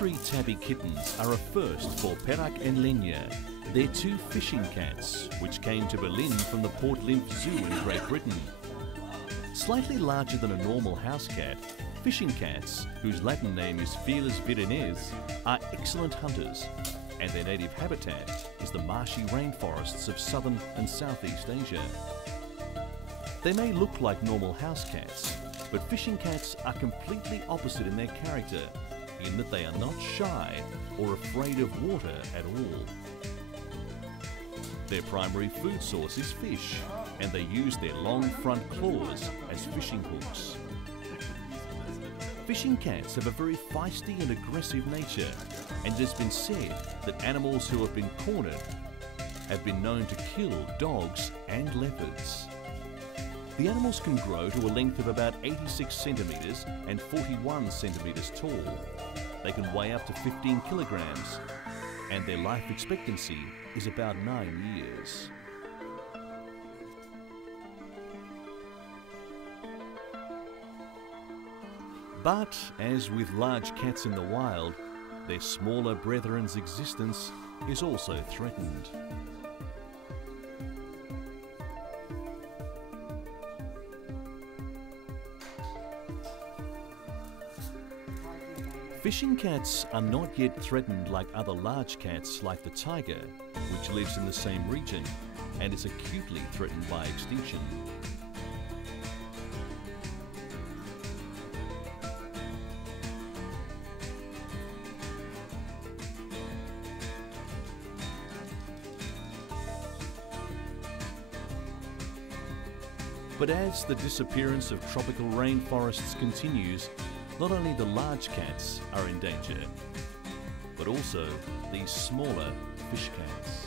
three tabby kittens are a first for Perak and Lenya. They're two fishing cats, which came to Berlin from the Port Lymph Zoo in Great Britain. Slightly larger than a normal house cat, fishing cats, whose Latin name is Felis virennes, are excellent hunters, and their native habitat is the marshy rainforests of southern and southeast Asia. They may look like normal house cats, but fishing cats are completely opposite in their character, in that they are not shy or afraid of water at all. Their primary food source is fish, and they use their long front claws as fishing hooks. Fishing cats have a very feisty and aggressive nature, and it has been said that animals who have been cornered have been known to kill dogs and leopards. The animals can grow to a length of about 86 centimetres and 41 centimetres tall. They can weigh up to 15 kilograms, and their life expectancy is about 9 years. But, as with large cats in the wild, their smaller brethren's existence is also threatened. Fishing cats are not yet threatened like other large cats like the tiger, which lives in the same region and is acutely threatened by extinction. But as the disappearance of tropical rainforests continues, not only the large cats are in danger, but also these smaller fish cats.